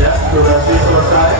Ya, durasi selesai.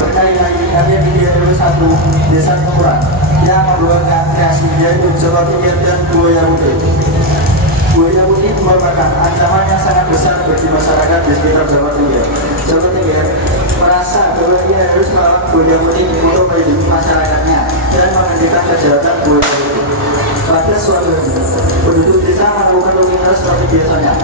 Berkali lagi RT 31 Desa Kemurahan yang membawakan kreasi yaitu Jawa Pinggir dan Buaya Putih. Buaya Putih merupakan ancaman yang sangat besar bagi masyarakat di sekitar Jawa Pinggir. Jawa Pinggir merasa bahwa ia harus melawan Buaya Putih untuk melindungi masyarakatnya dan menghentikan kejahatan Buaya Putih. Pada suatu hari, penduduk desa melakukan rutinitas seperti biasanya.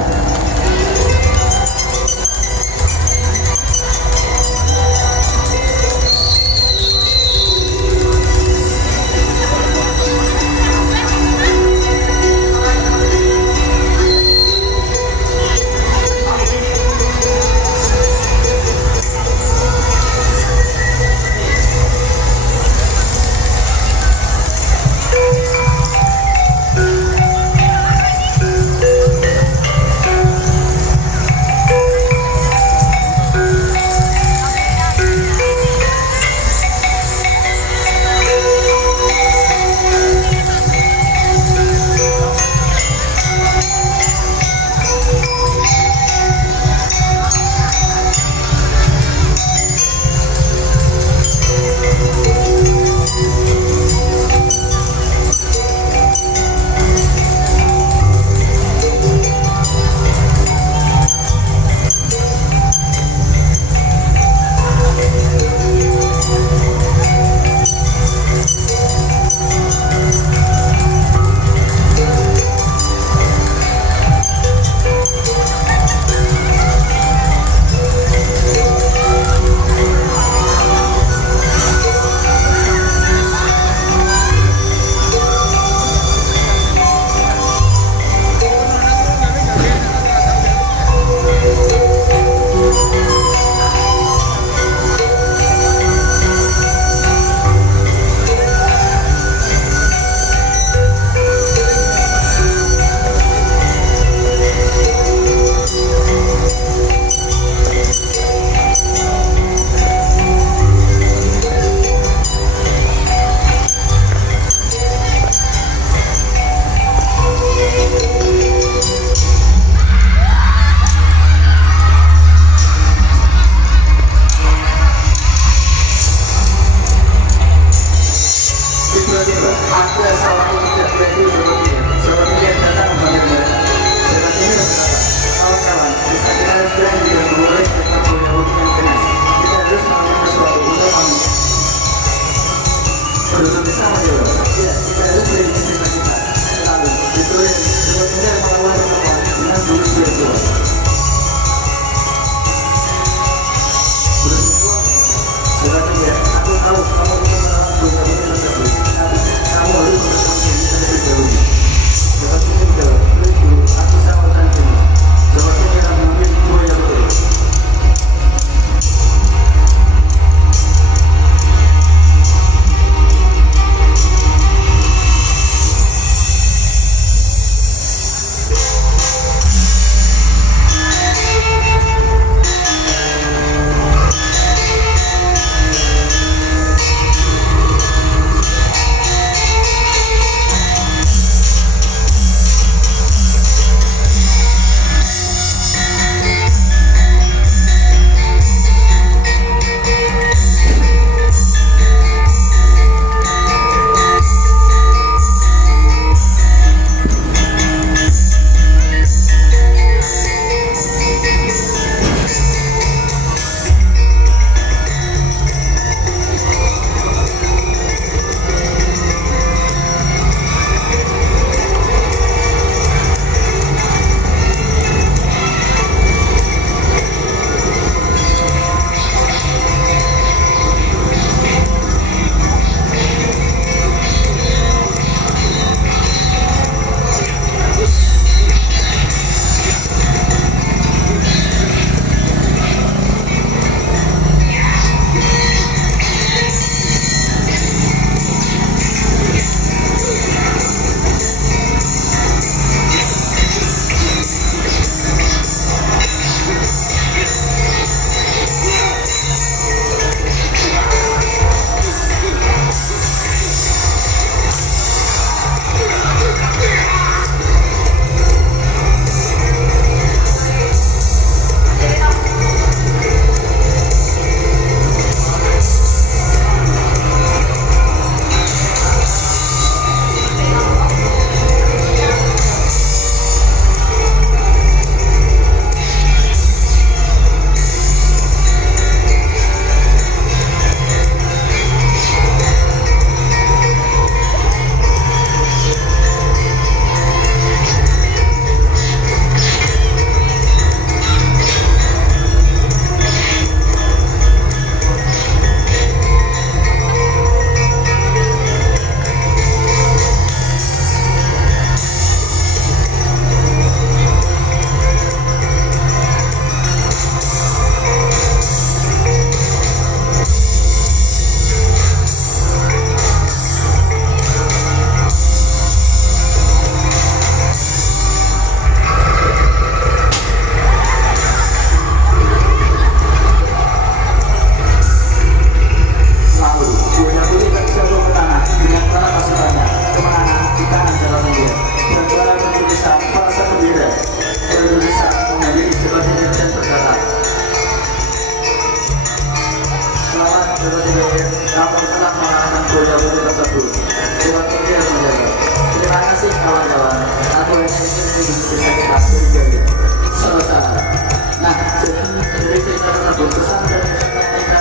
mengambil pesan dari kita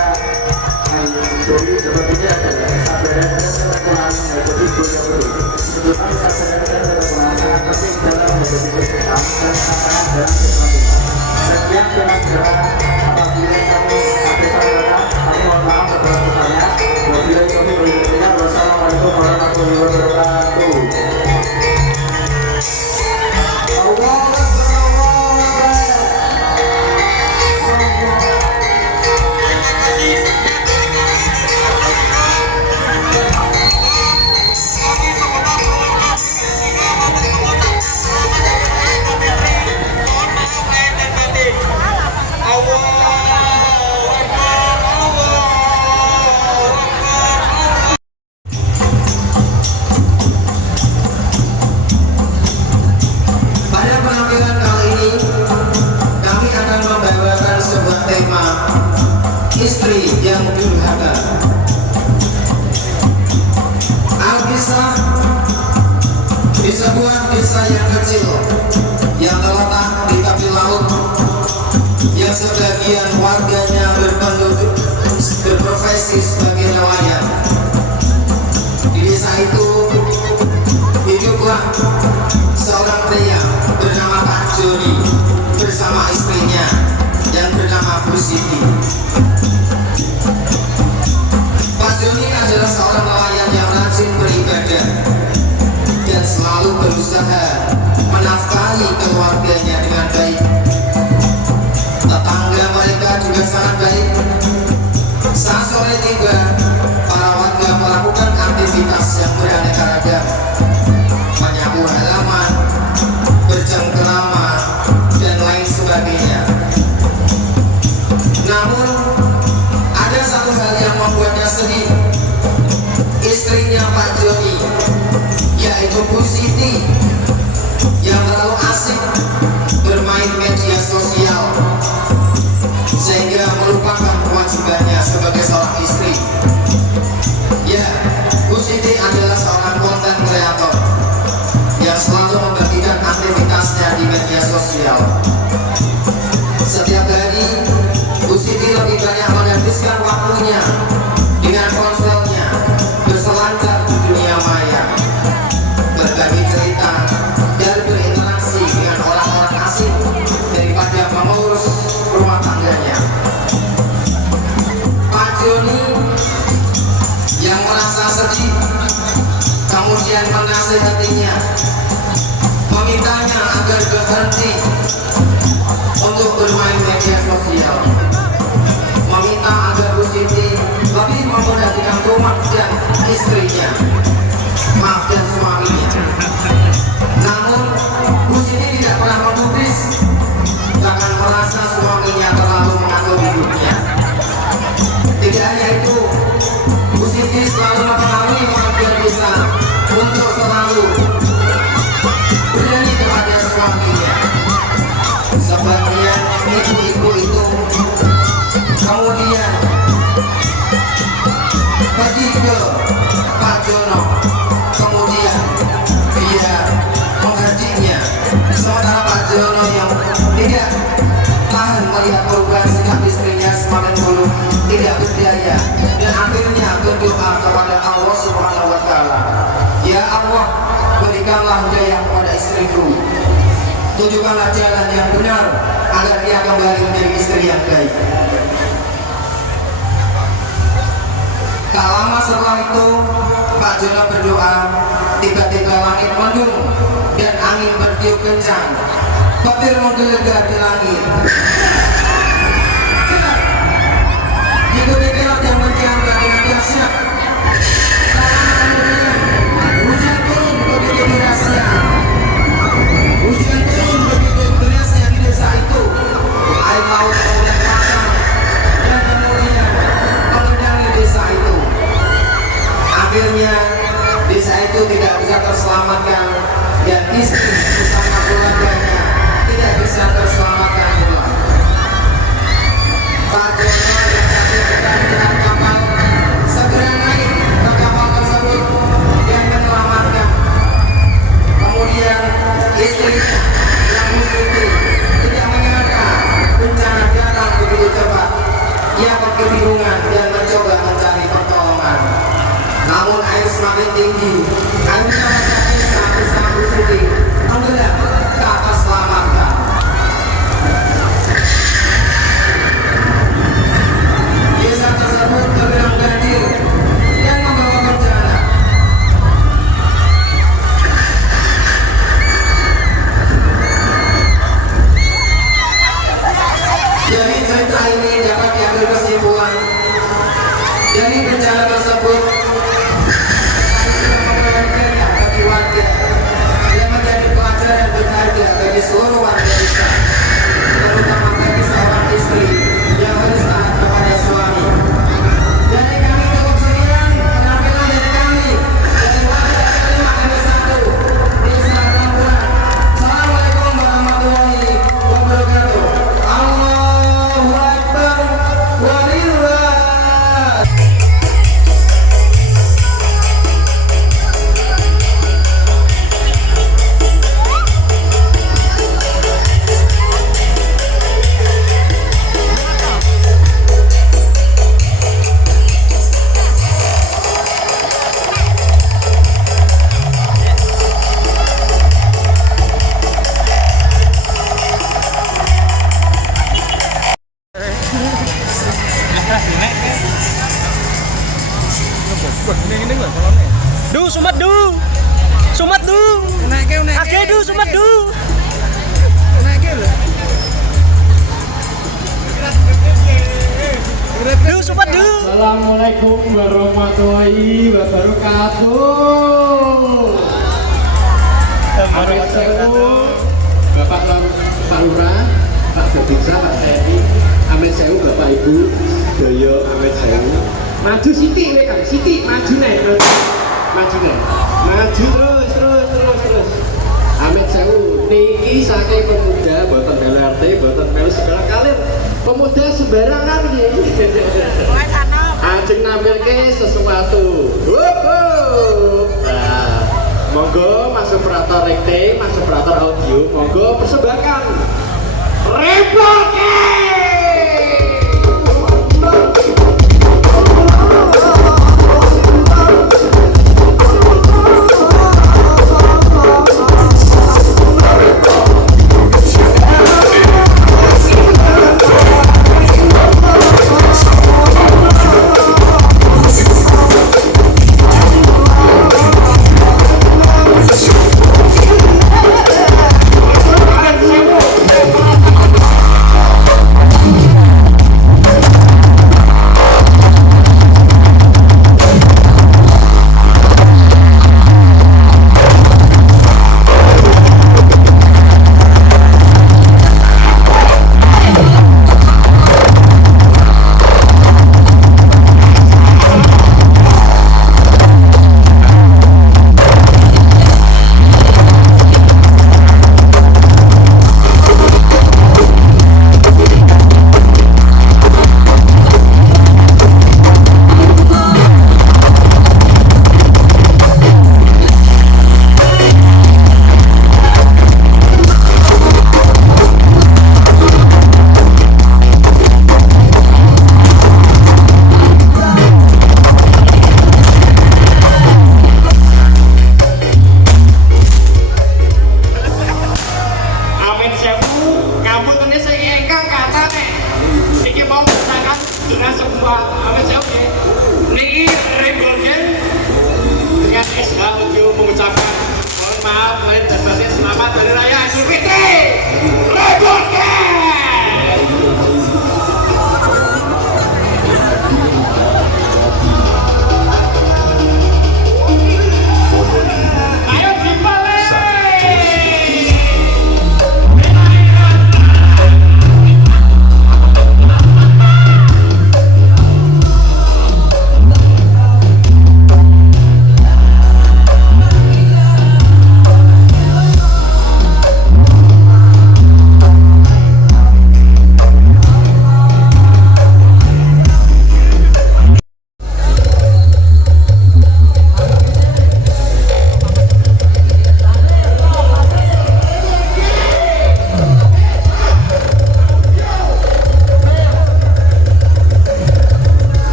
dari sepertinya adalah kesabaran dan ketekunan menghadapi goyah beri. Sebutkan kesabaran dan ketekunan sangat penting dalam menghadapi kesulitan dan tantangan dalam kehidupan kita. Sekian dengan segera apabila kami kami mohon maaf atas kesalahannya. Wabillahi taufiq wal hidayah. Wassalamualaikum warahmatullahi wabarakatuh. Istri yang durhaka. Alkisah di sebuah desa yang kecil yang terletak di tepi laut, yang sebagian warganya berprofesi sebagai nelayan. Di desa itu hiduplah seorang pria bernama Pak Joni bersama istrinya yang bernama Bu Siti. Pak Joni adalah seorang nelayan yang rajin beribadah dan selalu berusaha menafkahi keluarganya dengan baik. Tetangga mereka juga sangat baik. Saat sore tiba, para warga melakukan aktivitas yang beraneka ragam, menyapu halaman, bercengkerama, dan lain sebagainya. Namun ada satu hal yang membuatnya sedih. Istrinya Pak Joni, yaitu Bu Siti, yang terlalu asik bermain media sosial sehingga melupakan kewajibannya sebagai seorang istri. Ya, Bu Siti adalah seorang konten kreator yang selalu membagikan aktivitasnya di media sosial. Setiap hari Bu Siti lebih banyak menghabiskan waktunya dengan ponselnya berselancar di dunia maya, berbagi cerita dan berinteraksi dengan orang-orang asing daripada mengurus rumah tangganya. Pak Joni yang merasa sedih kemudian menasihatinya, memintanya agar berhenti untuk bermain media sosial, meminta agar Bu Siti lebih memperhatikan rumah dan istrinya, dan suaminya. Namun Bu Siti tidak pernah menggubris, bahkan merasa suaminya terlalu mengatur hidupnya. Tidak hanya itu, Bu Siti selalu mempengaruhi warga desa untuk selalu berani kepada suaminya. Sebagian ibu-ibu itu kemudian pergi ke Pak Jono, kemudian dia menghadiknya, sementara Pak Jono yang tidak tahan melihat perubahan sikap istrinya semakin buruk, tidak berdaya, dan akhirnya berdoa kepada Allah Subhanahu wa Ta'ala, ya Allah, berikanlah hidayah kepada istriku, tunjukkanlah jalan yang benar agar dia kembali menjadi istri yang baik. Tak lama setelah itu Pak Jono berdoa, tiba-tiba langit mendung dan angin bertiup kencang, petir menggelegar di langit. Diikuti kilat yang menjangkau dengan dahsyat. Hujan turun begitu derasnya. Hujan turun begitu derasnya di desa itu. Air laut kemudian pasang dan kemudian mengendangi desa itu. Akhirnya desa itu tidak bisa terselamatkan dan istri bersama keluarganya tidak bisa terselamatkan pula. seluruh warga desa, terutama bagi seorang istri yang harus taat kepada suami. Dari kami cukup sekian penampilan dari kami dari warga kelima R1 Desa Tamburan. Assalamualaikum warahmatullahi wabarakatuh. Allahu Akbar walillah. Du sumat du. Sumat du. Ake du sumat du. Du sumat du. Assalamualaikum warahmatullahi wabarakatuh. Amit sewu, Bapak Lurah, Pak Babinsa, Pak TNI, amit sewu Bapak Ibu, Daya amit sewu. Maju Siti, Kang. Siti maju nih, maju nih, maju terus. Amit sewu, niki saking pemuda, boten melu RT, boten melu segala kalir. Pemuda sembarangan gitu. Ajeng nampilke sesuatu. Nah, monggo Mas operator rekte, Mas operator audio, monggo persembahkan Repoke. Dengan sebuah ini regulernya dengan SH untuk mengucapkan mohon maaf lahir dan batin, selamat hari raya Idul Fitri regulernya.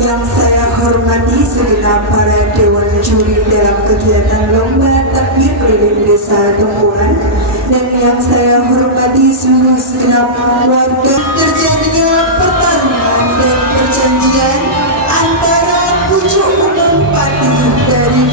Yang saya hormati segenap para dewan juri dalam kegiatan lomba takbir keliling desa Tempuran, dan yang saya hormati seluruh segenap warga. Terjadinya pertarungan dan perjanjian antara pucuk umum pati dari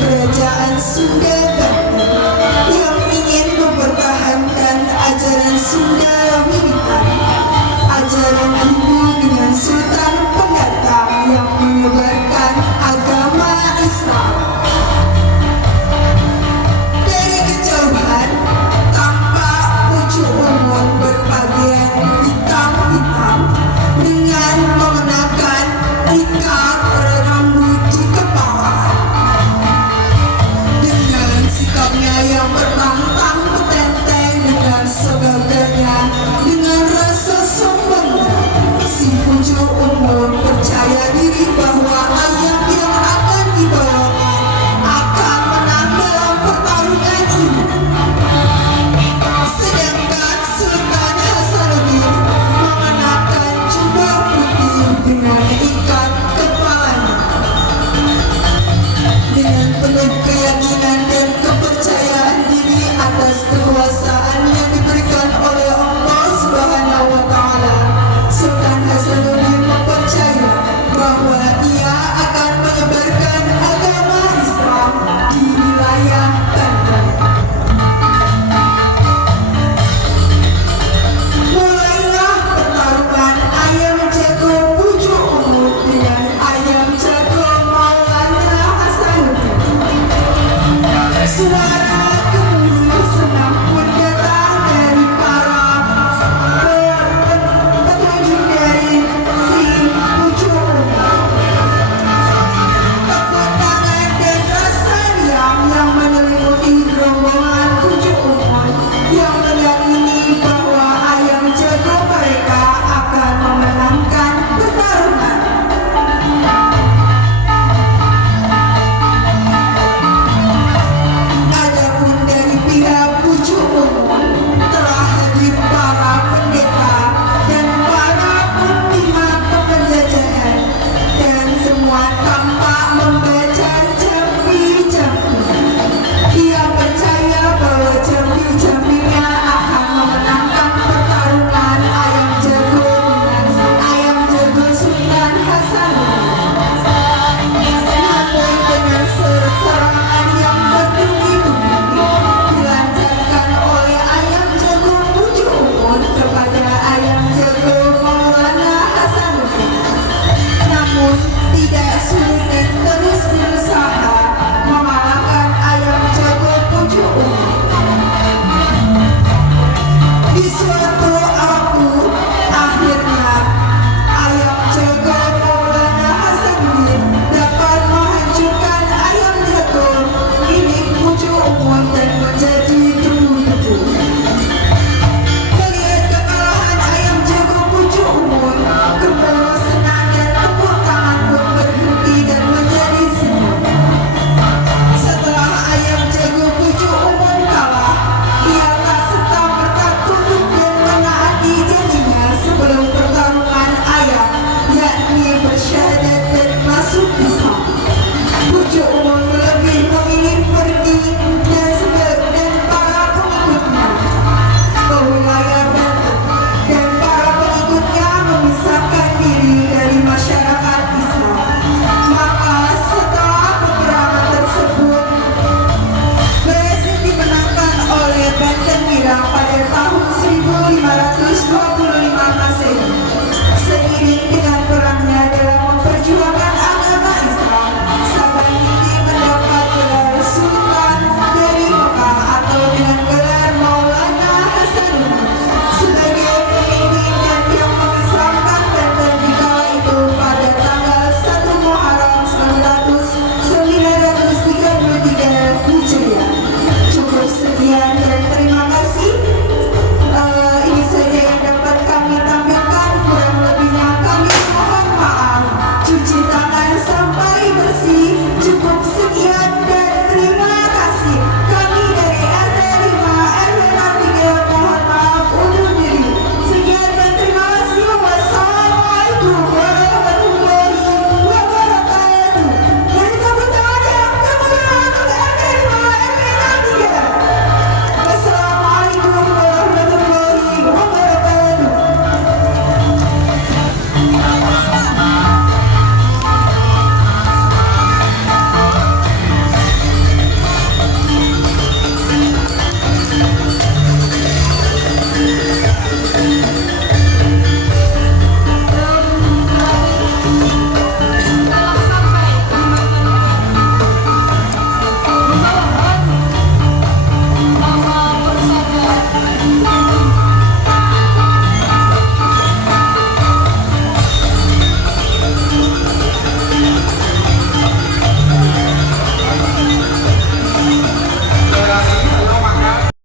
kekuasaan